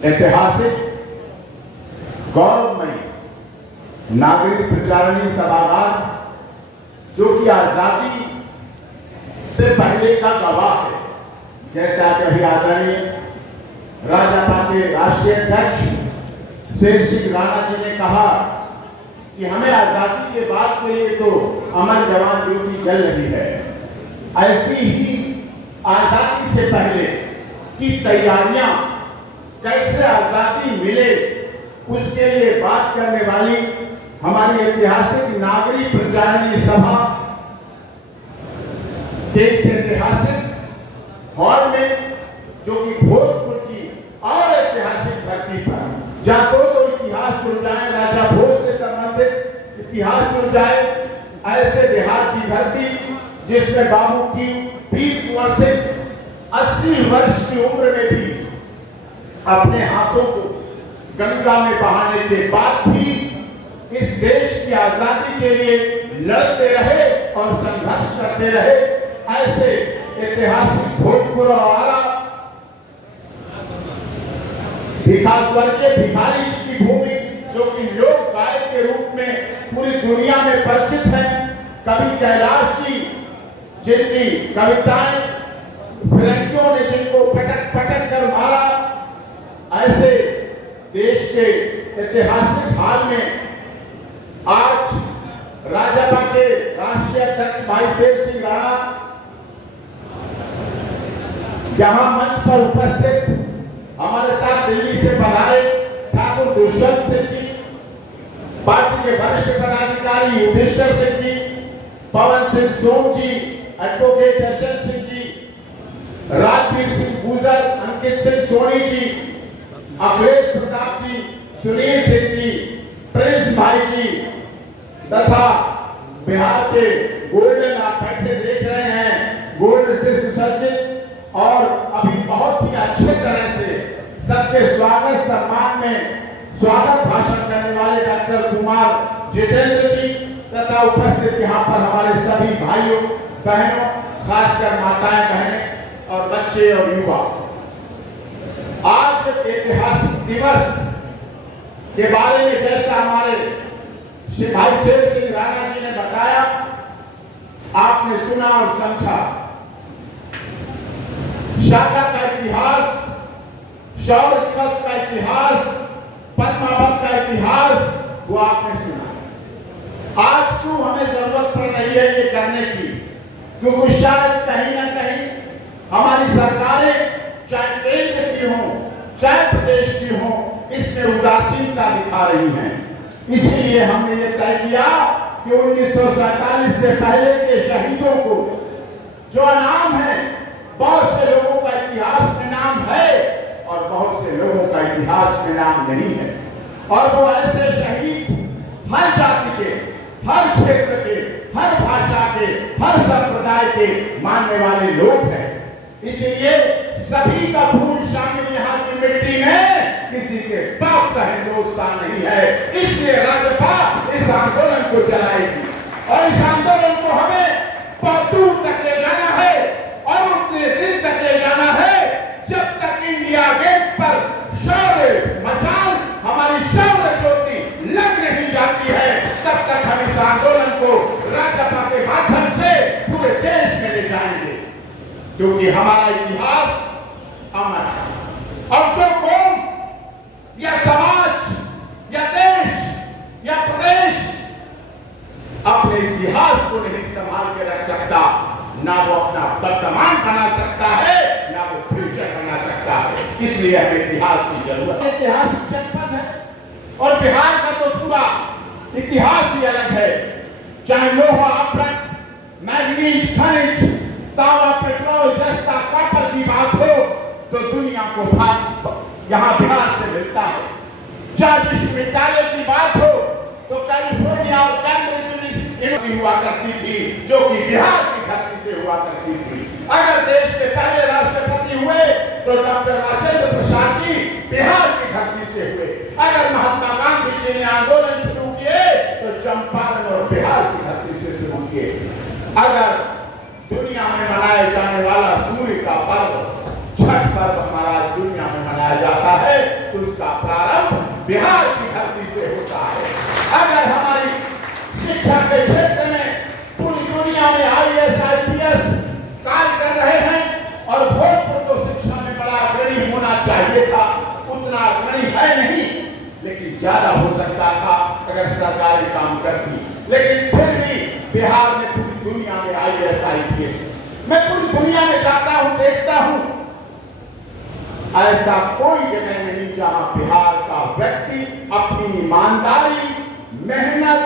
ऐतिहासिक गौरवमयी नागरिक प्रचारणी सभागार जो कि आजादी से पहले का गवाह है। जैसा कि अभी आदरणीय राजपा के राष्ट्रीय अध्यक्ष शेर सिंह राणा जी ने कहा कि हमें आजादी के बाद के लिए तो अमर जवान ज्योति जल रही है, ऐसी ही आजादी से पहले की तैयारियां कैसे आजादी मिले उसके लिए बात करने वाली हमारी ऐतिहासिक नागरिक प्रचारणी सभा के इस ऐतिहासिक हॉल में, जो कि भोजपुर की और ऐतिहासिक धरती पर जहां तो इतिहास जुड़ जाए, राजा भोज से संबंधित इतिहास जुड़ जाए, ऐसे बिहार की धरती जिसमें बाबू की 20 कुंवर से 80 वर्ष की उम्र में भी अपने हाथों को गंगा में बहाने के बाद भी इस देश की आजादी के लिए लड़ते रहे और संघर्ष करते रहे, ऐसे ऐतिहासिक भोजपुर और आरा भिखारी की भूमि, जो कि लोक गायक के रूप में पूरी दुनिया में परिचित है। कवि कैलाश जी जिनकी कविताएं फिरंगियों ने जिनको पटक पटक कर मारा, ऐसे देश के ऐतिहासिक हाल में आज राजपा के राष्ट्रीय अध्यक्ष भाई शेर सिंह राणा यहां मंच पर उपस्थित हमारे साथ दिल्ली से पधारे ठाकुर दुष्यंत सिंह जी, पार्टी के वरिष्ठ पदाधिकारी युधिष्ठिर सिंह जी, पवन सिंह सोम जी, एडवोकेट अजय सिंह जी, राजवीर सिंह गुजर, अंकित सिंह सोनी जी, अखिलेश प्रताप जी, सुनील सिंह जी, प्रिंस भाई जी तथा बिहार के गोल्डन, आप बैठे देख रहे हैं, गोल्ड से सुसज्जित और अभी बहुत ही अच्छे तरह से सबके स्वागत सम्मान में स्वागत भाषण करने वाले डॉक्टर कुमार जितेंद्र जी तथा उपस्थित यहाँ पर हमारे सभी भाइयों बहनों, खासकर माताएं बहनें और बच्चे और युवा। आज ऐतिहासिक दिवस के बारे में जैसा हमारे श्री भाई शेर सिंह राणा जी ने बताया, आपने सुना और समझा। शाखा का इतिहास, शौर्य दिवस का इतिहास, पद्मावत का इतिहास, वो आपने सुना। आज क्यों हमें जरूरत पड़ रही है ये करने की? क्योंकि शायद कहीं ना कहीं हमारी सरकारें, चाहे केंद्र की हो चाहे प्रदेश की हो, इसमें उदासीनता दिखा रही हैं। इसीलिए हमने ये तय किया कि 1947 से पहले के शहीदों को जो नाम है, बहुत से लोगों का इतिहास में नाम है और बहुत से लोगों का इतिहास में नाम नहीं है, और वो ऐसे शहीद हर जाति के, हर क्षेत्र के, हर भाषा के, हर संप्रदाय के मानने वाले लोग हैं। इसीलिए सभी का खून शामिल यहाँ की मिट्टी में, किसी के बाप का हिंदुस्तान नहीं है। इसलिए राजपा इस आंदोलन को चलाएगी और इस आंदोलन को हमें बहुत दूर तक ले जाना है और उतने दिन तक ले जाना है जब तक इंडिया गेट पर शौर्य मशाल, हमारी शौर्य ज्योति लग नहीं जाती है, तब तक हम इस आंदोलन को राजपा के माध्यम से पूरे देश में ले जाएंगे, क्योंकि हमारा इतिहास अमर है। और जो कौम या समाज या देश या प्रदेश अपने इतिहास को नहीं संभाल के रख सकता, ना वो अपना वर्तमान बना सकता है, ना वो फ्यूचर बना सकता है। इसलिए हमें इतिहास की जरूरत है। इतिहास जनपद है और बिहार का तो पूरा इतिहास ही अलग है। चाहे लोहा, अपरट, मैग्नीज, खनिज, तांबा, पेट्रोल, जस्ता, कॉपर की बात हो तो दुनिया को यहाँ बिहार से मिलता है। जब विश्वविद्यालय की बात हो तो कैलिफोर्निया और कैम्ब्रिज यूनिवर्सिटी हुआ करती थी, जो कि बिहार की धरती से हुआ करती थी। अगर देश के पहले राष्ट्रपति हुए तो डॉक्टर राजेंद्र प्रसाद जी बिहार की धरती से हुए। अगर महात्मा गांधी जी ने आंदोलन शुरू किए तो चंपारण और बिहार की धरती से शुरू किए। अगर दुनिया में मनाए जाने वाला सूर्य का पर्व, छठ पर्व हमारा दुनिया में मनाया जाता है, तो उसका प्रारंभ बिहार की धरती से होता है। अगर हमारी शिक्षा के क्षेत्र में पूरी दुनिया में IAS IPS कार्य कर रहे हैं और भोजपुर को शिक्षा में बड़ा अग्रणी होना चाहिए था, उतना अग्रणी है नहीं, लेकिन ज्यादा हो सकता था अगर सरकार काम करती। लेकिन फिर भी बिहार में पूरी दुनिया में IAS IPS, मैं पूरी दुनिया में जाता हूं, देखता हूं, ऐसा कोई जगह नहीं जहां बिहार का व्यक्ति अपनी ईमानदारी, मेहनत,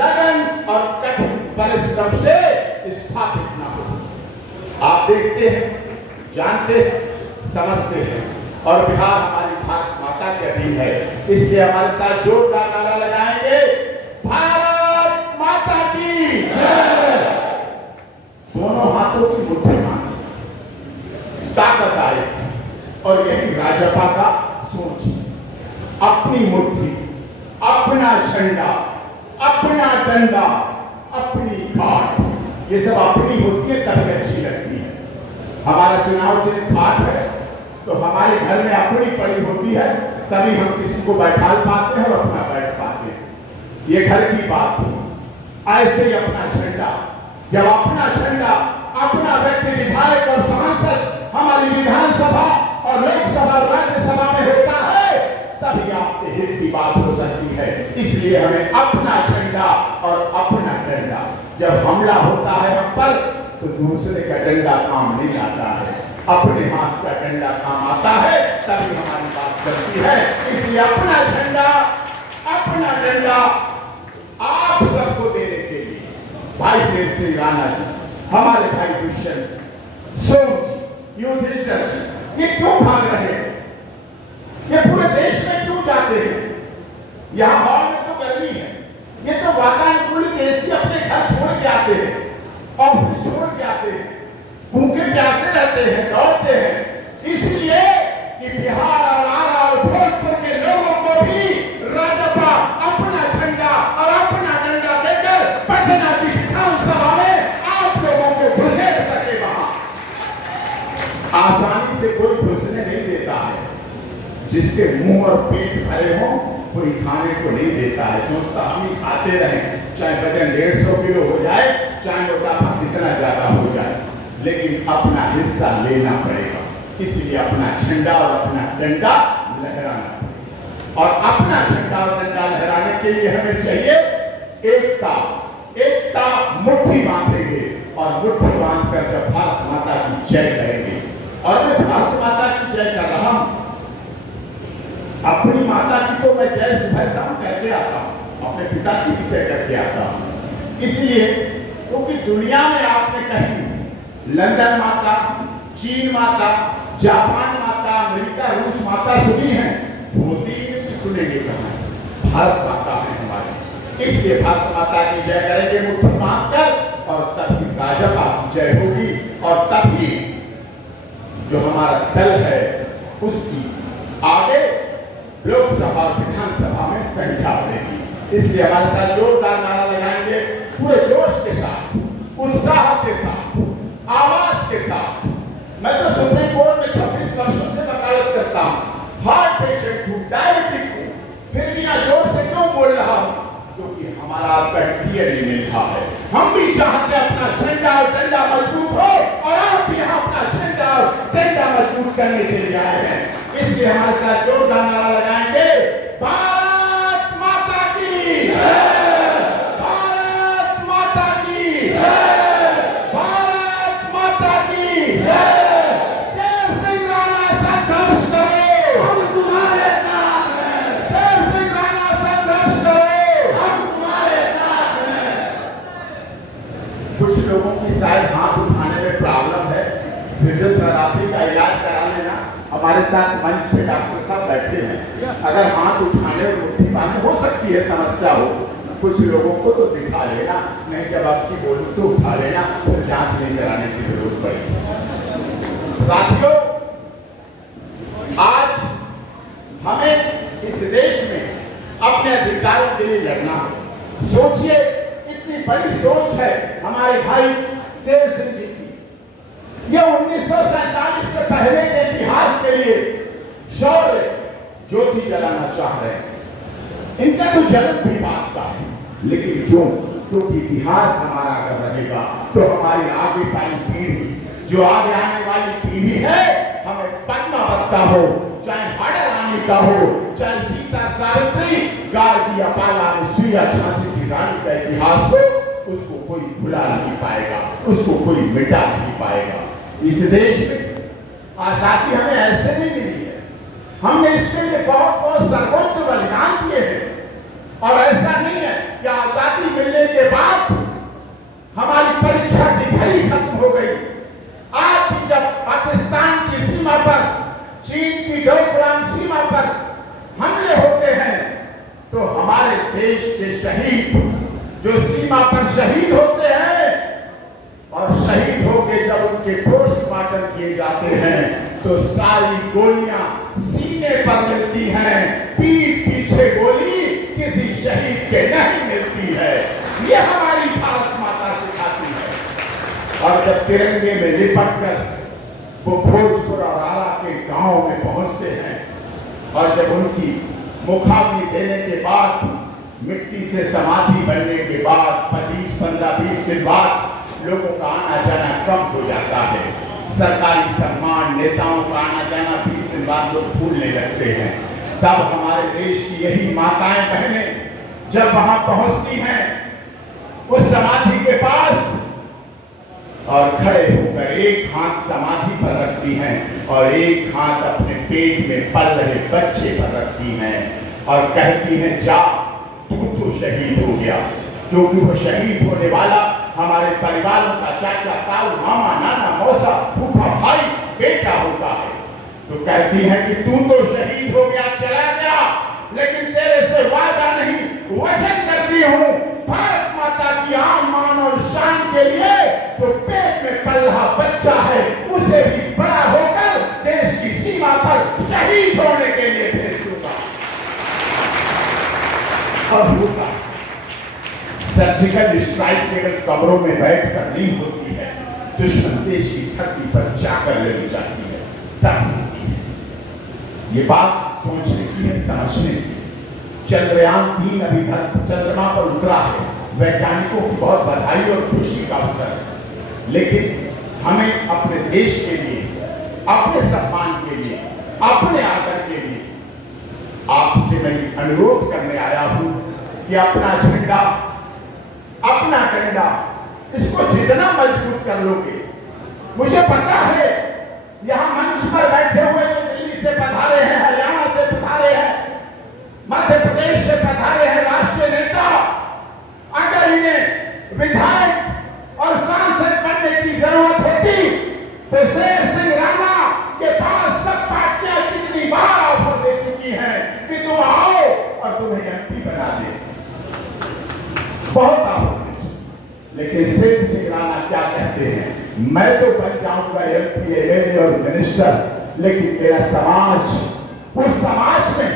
लगन और कठिन परिश्रम से स्थापित न हो। आप देखते हैं, जानते हैं, समझते हैं, और बिहार हमारी भारत माता के अधीन है, इसलिए हमारे साथ जोरदार नारा लगाएंगे, भारत माता की। दोनों हाथों की मुट्ठी मांगी, ताकत आई, और यही राजपा का सोच, अपनी मुट्ठी, अपना झंडा, अपना डंडा, अपनी खाट, ये सब अपनी होती है तभी अच्छी लगती है। हमारा चुनाव चिन्ह खाट है, तो हमारे घर में अपनी पड़ी होती है, तभी हम किसी को बैठा पाते हैं और अपना बैठ पाते हैं। ये घर की बात है। ऐसे ही अपना झंडा, जब अपना झंडा, अपना व्यक्ति विधायक और सांसद हमारी विधानसभा और लोकसभा और राज्यसभा में होता है, तभी आपके हित की बात हो सकती है। इसलिए हमें अपना झंडा और अपना डंडा, जब हमला होता है हम पर, तो दूसरे का डंडा काम नहीं आता है, अपने हाथ का डंडा काम आता है, तभी हमारी बात करती है। इसलिए अपना झंडा, अपना डंडा आप सबको देने के लिए भाई शेर सिंह राणा जी, हमारे भाई दुष्यंत, सोम जी, युधिष्ठिर जी, ये क्यों भाग रहे हैं? ये पूरे देश में क्यों जाते हैं? यहाँ हॉल में तो गर्मी है, ये तो वातानुकूलित एसी अपने घर छोड़ के आते हैं, ऑफिस छोड़ के आते हैं, भूखे प्यासे रहते हैं, दौड़ते हैं, इसलिए कि बिहार और आरा और भोजपुर के लोगों को भी राजपा अपना झंडा और अपना डंडा देकर पटना की विधानसभा में आप लोगों को घुसेड़ सके। वहां आसानी से कोई घुसने नहीं देता है, जिसके मुंह और पेट भरे हो कोई खाने को नहीं देता है, सोचता हम ही खाते रहें, चाहे वजन 150 किलो हो जाए, चाहे मोटापा कितना ज्यादा हो जाए, लेकिन अपना हिस्सा लेना पड़ेगा। इसलिए अपना झंडा और अपना डंडा लहराना पड़ेगा, और अपना झंडा और डंडा लहराने के लिए हमें चाहिए एकता। एकता मुट्ठी बांधेंगे और मुट्ठी बांधकर जब भारत माता की जय करेंगे, और मैं भारत माता की जय कर रहा हूं, अपनी माता की तो मैं जय सुबह शाम करके आता हूं, अपने पिता की भी जय करके आता हूं। इसलिए क्योंकि दुनिया में आपने कहीं लंदन माता, चीन माता, जापान माता, अमेरिका, रूस माता सुनी है, होती है, सुनेंगे कहां से? भारत माता है हमारी, इसलिए भारत माता की जय करेंगे मुट्ठी बांधकर, और तभी भाजपा की जय होगी, और तभी जो हमारा दल है उसकी आगे लोकसभा और विधानसभा में संख्या बढ़ेगी। इसलिए हमारे साथ जोरदार नारा लगाएंगे, पूरे जोश के साथ, उत्साह के साथ, आवाज के साथ। मैं तो सुप्रीम कोर्ट में 26 वर्षों से वकालत करता हूँ, हार्ट पेशेंट हूँ, डायबिटिक हूँ, फिर भी यहाँ जोर से क्यों बोल रहा हूँ? क्योंकि हमारा आपका डीएनए में था है, हम भी चाहते अपना झंडा और डंडा मजबूत हो, और आप भी यहाँ अपना झंडा और डंडा मजबूत करने के लिए आए हैं। इसलिए हमारे साथ जोरदार नारा लगाएंगे, भारत माता की, भारत माता की, भारत माता की। शेर सिंह राणा संघर्ष करो, हम तुम्हारे साथ हैं। शेर सिंह राणा संघर्ष करो, हम तुम्हारे साथ हैं। कुछ लोगों की शायद हाथ उठाने में प्रॉब्लम है, फिजियोथेरेपी का इलाज करा लेना। हमारे साथ मंच पे डॉक्टर साहब बैठे हैं, अगर हाथ उठाने और मुट्ठी बांधने हो सकती है समस्या हो, कुछ लोगों को तो दिखा लेना, नहीं जब आपकी बोलूं तो उठा लेना, फिर जांच नहीं कराने की जरूरत पड़ेगी। साथियों, आज हमें इस देश में अपने अधिकारों के लिए लड़ना है। सोचिए कितनी बड़ी सोच है हमारे भाई शेर सिंह जी की। ये 1947 से पहले के इतिहास के लिए शौर्य, ज्योति जलाना चाह रहे हैं। इनका तो जन्म भी बात का है, लेकिन क्यों? क्योंकि इतिहास हमारा अगर रहेगा तो हमारी आगे वाली पीढ़ी, जो आगे आने वाली पीढ़ी है, हमें पद्मावत का हो, चाहे हाड़ा रानी का हो, चाहे सीता सावित्री, गार्गी, अपाला, अनुसुईया, झांसी की रानी का इतिहास हो, उसको कोई भुला नहीं पाएगा, उसको कोई मिटा नहीं पाएगा। इस देश में आजादी हमें ऐसे नहीं मिली है, हमने इसके लिए बहुत बहुत सर्वोच्च बलिदान दिए हैं। और ऐसा नहीं है कि आजादी मिलने के बाद हमारी परीक्षा की घड़ी खत्म हो गई। आज भी जब पाकिस्तान की सीमा पर, चीन की डोकलाम सीमा पर हमले होते हैं, तो हमारे देश के शहीद जो सीमा पर शहीद होते हैं, और शहीद होके जब उनके पोस्टमार्टम किए जाते हैं, तो सारी गोलियां सीने पर मिलती हैं, पीठ पीछे गोली किसी शहीद के नहीं मिलती है। ये हमारी भारत माता सिखाती है। और जब तिरंगे में लिपट कर वो भोजपुर और आरा के गांव में पहुंचते हैं, और जब उनकी मुखाग्नि देने के बाद, मिट्टी से समाधि बनने के बाद 15-20 दिन बाद लोगों का आना जाना कम हो जाता है। सरकारी सम्मान, नेताओं का आना जाना 20 दिन बाद लोग भूलने लगते हैं। तब हमारे देश की यही माताएं बहनें जब वहां पहुंचती हैं उस समाधि के पास, और खड़े होकर एक हाथ समाधि पर रखती हैं और एक हाथ अपने पेट में पल रहे बच्चे पर रखती हैं, और कहती हैं, जा तू तो शहीद हो गया। क्योंकि वो शहीद होने वाला हमारे परिवारों का चाचा, ताऊ, मामा, नाना, मौसा, फूफा, भाई, बेटा होता है। तो कहती है कि तू तो शहीद हो गया, चला गया, लेकिन तेरे से वादा नहीं, वचन करती हूँ, भारत माता की आन, मान और शान के लिए जो पेट में पल रहा बच्चा है, उसे भी बड़ा होकर देश की सीमा पर शहीद होने के लिए भेज दूंगा। और होगा। सर्जिकल स्ट्राइक केवल कमरों में बैठकर नहीं होती है, दुश्मन देश की धरती पर जाकर लगी जाती है, तब होती है। ये बात सोचने की है, समझने की। चंद्रयान 3 अभी चंद्रमा पर उतरा है, वैज्ञानिकों की बहुत बधाई और खुशी का अवसर है, लेकिन हमें अपने देश के लिए, अपने सम्मान के लिए, अपने आदर के लिए आपसे मैं अनुरोध करने आया हूं कि अपना झंडा, अपना डंडा, इसको जितना मजबूत कर लोगे, मुझे पता है यहां मंच पर बैठे हुए जो दिल्ली से पधारे हैं, हरियाणा से पधारे हैं, मध्य प्रदेश से पधारे हैं राष्ट्रीय नेता, अगर इन्हें विधायक और सांसद बनने की जरूरत होती तो शेर सिंह राणा के पास सब पार्टियां कितनी बार ऑफर दे चुकी हैं कि तुम आओ और तुम्हें एमपी बना दे, बहुत ऑफर। लेकिन शेर सिंह राणा क्या कहते हैं, मैं तो बन जाऊंगा एमपी, एमएलए और मिनिस्टर, लेकिन मेरा समाज, उस समाज में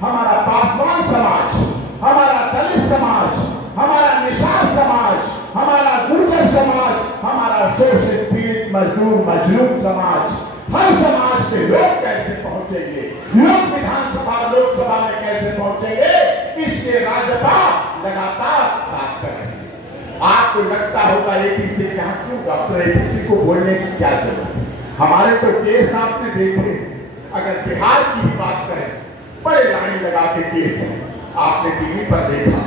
हमारा पासवान समाज, हमारा दलित समाज, हमारा निषाद समाज, हमारा गुर्जर समाज, हमारा शोषित पीड़ित मजदूर मजलूम समाज, हर समाज से लोग कैसे पहुंचेंगे, लोग विधानसभा लोकसभा में कैसे पहुंचेंगे, इसलिए राजपा लगातार बात कर रहे हैं। आपको लगता होगा एपीसी क्या, क्यों डॉक्टर एपीसी को बोलने की क्या जरूरत है? हमारे तो केस आपने देखे, अगर बिहार की ही बात करें, बड़े लाइन लगा के केस है, आपने टीवी पर देखा।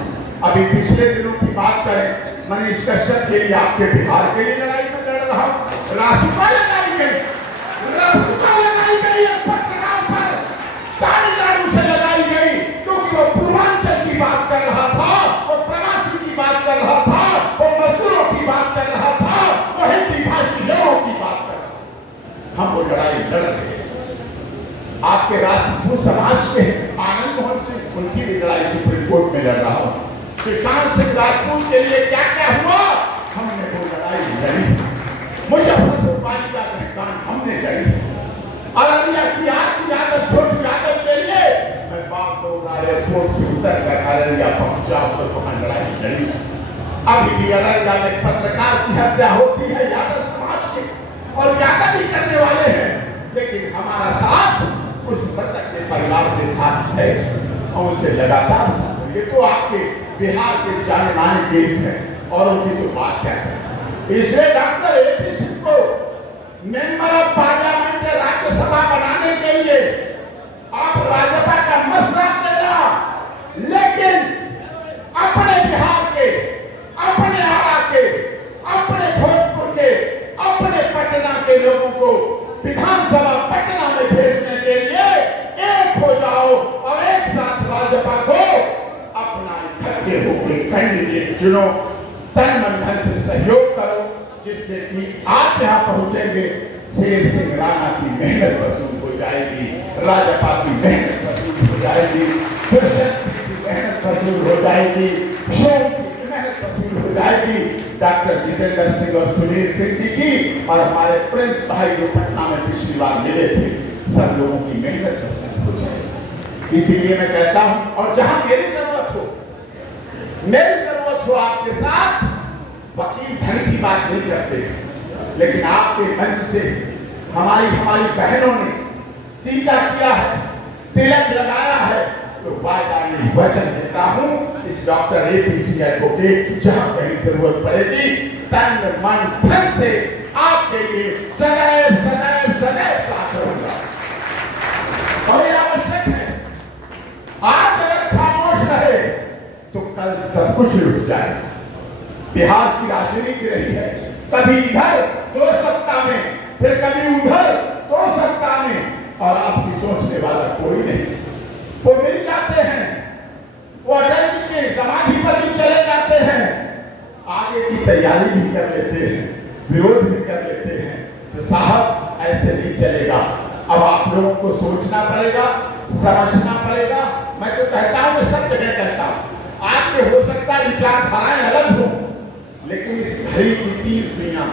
अभी पिछले दिनों की बात करें, मनीष कश्यप के लिए, आपके बिहार के लिए लड़ाई में लड़ रहा, रासुका लगाई गई, रासुका लगाई गई, पत्रकार पर तामिलनाडु से लगाई गई, क्योंकि वो पूर्वांचल की बात कर रहा था, वो प्रवासी की बात कर रहा था, वो मजदूरों की बात कर रहा था, वो हिंदी भाषी लोगों की बात कर रहा था। हम वो लड़ाई लड़ रहे हैं। आपके राजपूत समाज के आनंद मोहन सिंह, उनकी भी लड़ाई सुप्रीम कोर्ट में लड़ रहा हूं। सुशांत सिंह राजपूत के लिए क्या क्या हुआ, हमने वो लड़ाई लड़ी। मुजफ्फरपुर बालिका कांड हमने लड़ी। अररिया की आदत, छोटी आदत के लिए मैं बाप लोग एयरपोर्ट से उतर कर अररिया पहुंचा, तो वहां लड़ाई लड़ी। अभी भी अररिया में पत्रकार की हत्या होती है यादव समाज के, और यादव भी करने वाले हैं, लेकिन हमारा साथ, उस मृतक के परिवार के साथ है और उसे लगातार साथ। ये तो आपके बिहार के जाने माने केस है और उनकी तो बात क्या है। इसलिए डॉक्टर एपी सिंह को मेंबर ऑफ पार्लियामेंट राज्यसभा बनाने के लिए आप राज्यसभा का मत साथ देना, लेकिन अपने बिहार के, अपने आरा के, अपने भोजपुर के, अपने पटना के लोगों को विधानसभा पटना में भेजने के लिए एक हो जाओ और एक साथ राज्यसभा को अपना इकट्ठे होकर कैंडिडेट चुनो, तन मन धन से सहयोग करो, जिससे कि आप यहाँ पहुंचेंगे। शेर सिंह राणा की मेहनत वसूल हो जाएगी, राजपा की मेहनत वसूल हो जाएगी, दुष्यंत की मेहनत वसूल हो जाएगी, शोम की मेहनत वसूल हो जाएगी, डॉक्टर जितेंद्र सिंह और सुनील सिंह जी की और हमारे प्रिंस भाई जो पटना में पिछली बार मिले थे, सब लोगों की मेहनत वसूल हो जाएगी। इसीलिए मैं कहता हूँ, और जहां मेरी जरूरत हो आपके साथ, वकील धन की बात नहीं करते, लेकिन आपके मंच से हमारी बहनों ने टीका किया है, तिलक लगाया है, तो वायदा नहीं वचन देता हूं इस डॉक्टर एपी सिंह एडवोकेट की जहां कहीं जरूरत पड़ेगी, तन मन धन से आपके लिए सदैव सदैव सदैव साथ रहूंगा। और ये आवश्यक है, आज अगर खामोश रहे तो कल सब कुछ रुक जाए। बिहार की राजनीति रही है, कभी इधर 2 सप्ताह में, फिर कभी उधर 2 सप्ताह में, और आपकी सोचने वाला कोई नहीं। वो मिल जाते हैं, वो अटल जी के समाधि पर भी चले जाते हैं, आगे की तैयारी भी कर लेते हैं, विरोध भी कर लेते हैं। तो साहब ऐसे नहीं चलेगा, अब आप लोगों को सोचना पड़ेगा, समझना पड़ेगा। मैं तो कहता हूं, मैं सब जगह कहता हूं, आपके हो सकता है विचारधाराएं अलग हो, लेकिन इस घड़ी की 3 सुइयां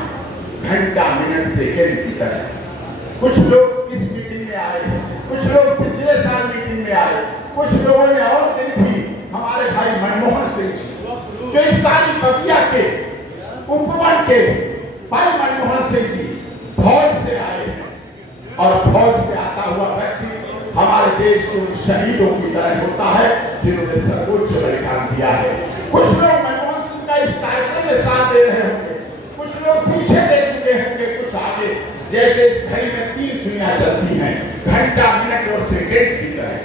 घंटा मिनट सेकंड की तरह। कुछ लोग इस मीटिंग में आए, कुछ लोग पिछले साल मीटिंग में आए, कुछ लोगों ने और दिन भी, हमारे भाई मनमोहन सिंह जी जो इस सारी बगिया के उपवन के भाई मनमोहन सिंह जी फौज से आए हैं, और फौज से आता हुआ व्यक्ति हमारे देश के उन शहीदों की तरह होता है जिन्होंने सर्वोच्च बलिदान दिया है। कुछ लोग मनमोहन सिंह का इस कार्यक्रम में साथ दे रहे होंगे, कुछ लोग पीछे दे चुके होंगे, कुछ आगे। जैसे इस घड़ी में 3 सुइयां चलती हैं, घंटा मिनट और सेकंड की तरह।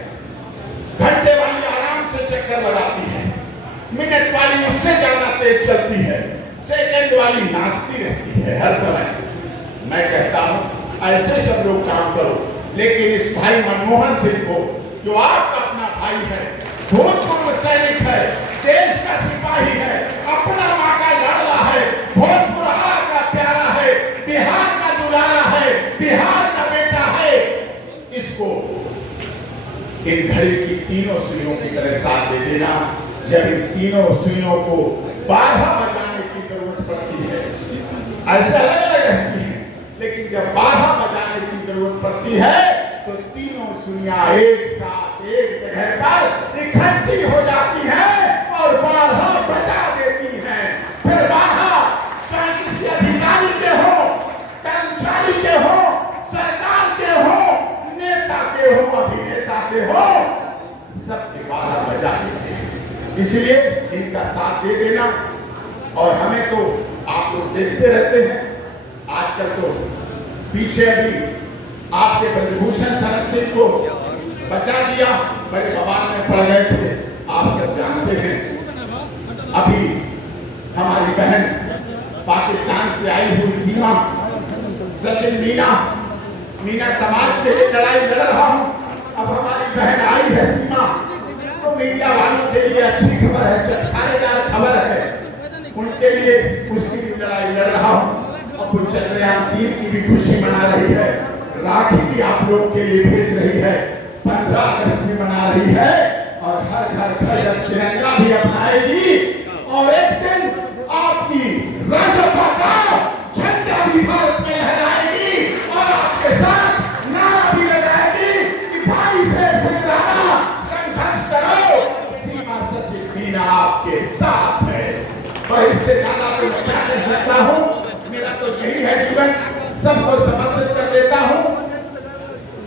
घंटे वाली आराम से चक्कर लगाती है, मिनट वाली उससे ज्यादा तेज चलती है, सेकंड वाली नाचती रहती है हर समय। मैं कहता हूं ऐसे सब लोग काम करो, लेकिन इस भाई मनमोहन सिंह को, जो आपका अपना भाई है, भूतपूर्व सैनिक है, देश का सिपाही है, अपना माँ का लाडला है, भोजपुर का प्यारा है, बिहार का दुलारा है, बिहार का बेटा है, इसको इन घड़ी की 3 सुइयों की तरह साथ दे देना। जब इन 3 सुइयों को बाधा बजाने की जरूरत पड़ती है, ऐसे अलग अलग रहती है, लेकिन जब बाधा बजाने की जरूरत पड़ती है तो 3 सुइयां एक साथ एक जगह पर इकट्ठी हो जाती हैं और बाधा बजा देती हैं। फिर बाधा चाहे किसी अधिकारी के हो, कर्मचारी के हो, सरकार के हो, नेता के हो, अभिनेता के हो, सबके बाधा बजा देते हैं। इसलिए इनका साथ दे देना। और हमें तो आप लोग देखते रहते हैं, आजकल तो पीछे अभी आपके ब्रजभूषण शरण सिंह को बचा दिया, बड़े बवाल में पड़ गए थे, आप सब जानते हैं। अभी हमारी बहन पाकिस्तान से आई हुई सीमा सचिन मीना समाज के लिए लड़ाई लड़ रहा हूं। अब हमारी बहन आई है सीमा, तो मीडिया वालों के लिए अच्छी खबर है, चटखानेदार खबर है, उनके लिए उसकी भी लड़ाई लड़ रहा हूं। और कुछ चंद्रयान 3 की भी खुशी मना रही है, राखी भी आप लोग के लिए भेज रही है, 15 अगस्त भी मना रही है, और हर घर तिरंगा भी अपनाएगी। और एक दिन आपकी राजपा का झंडा भी भारत में लहराएगी, और आपके साथ नारा भी लगाएगी कि भाई शेर सिंह राणा संघर्ष करो, सीमा सचिव मीना आपके साथ है। और इससे ज्यादा तो मैं क्या कह सकता हूँ, मेरा तो यही है जीवन, सबको समर्पित कर देता हूँ।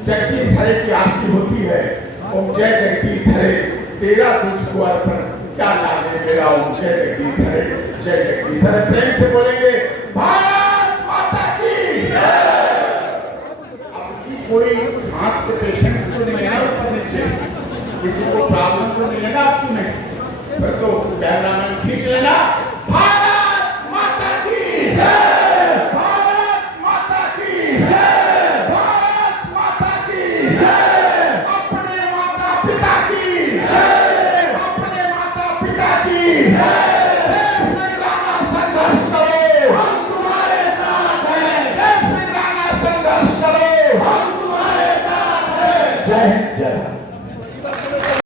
जगदीश हरे की आत्मा ओम जय जगदीश हरे, तेरा तुझको अर्पण, क्या लागे मेरा। ओम जय जगदीश हरे, जय जगदीश हरे। प्रेम से बोलेंगे भारत माता की। आपकी कोई हाथ के पेशेंट तो नहीं है ना ऊपर नीचे, किसी को प्रॉब्लम तो नहीं है ना आपकी में, तो कैमरामैन खींच लेना।